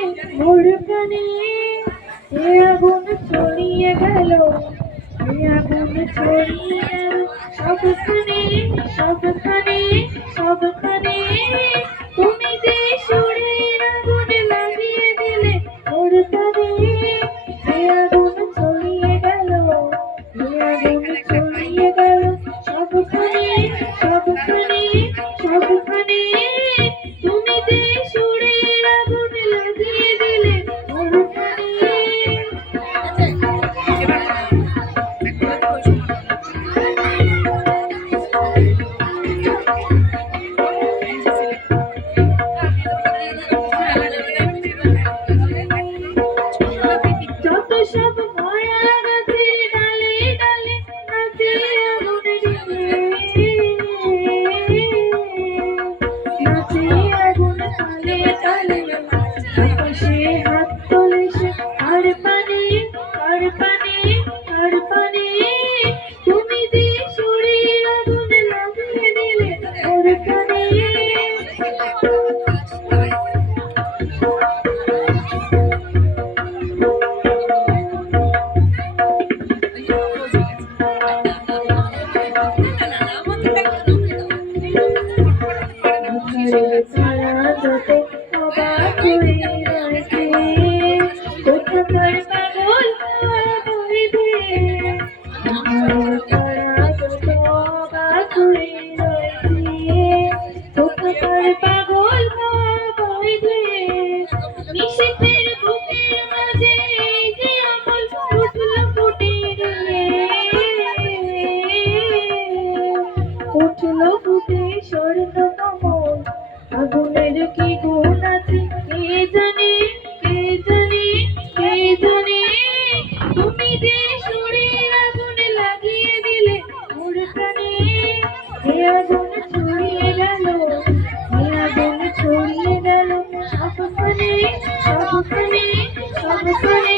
দিলে মোর প্রাণে এ আগুন ছড়িয়ে গেল এ আগুন ছড়িয়ে গেল সবখানে সবখানে সবখানে তুমি যে সুরের আগুন লাগিয়ে দিলে মোর প্রাণে এ আগুন ছড়িয়ে গেল এ আগুন ছড়িয়ে গেল সবখানে সবখানে সবখানে তুমি যে সুরের আগুন লাগিয়ে দিলে মোর প্রাণে যত সব মরা গাছের ডালে ডালে নাচে আগুন নাচে আগুন তালে তালে আকাশে হাত তোলে সে আর পানে আর পানে আর পানে তুমি যে সুরের আগুন লাগিয়ে দিলে ওর প্রাণে তারা যত অবাক হয়ে রয়েছে কোথাকার পাগল বইবে তারা যত অবাক হয়ে রয়েছে কোথাকার পাগল বইবে নিশীথের বুকের মাঝে যে আমল উঠল ফুটে রে উঠল ফুটে স্বর্ণ কমল আগুনের কি গুণ আছে কে জানে কে জানে কে জানে তুমি যে সুরের আগুন লাগিয়ে দিলে মোর প্রাণে এ আগুন ছড়িয়ে গেল এ আগুন ছড়িয়ে গেল সবখানে সবখানে সবখানে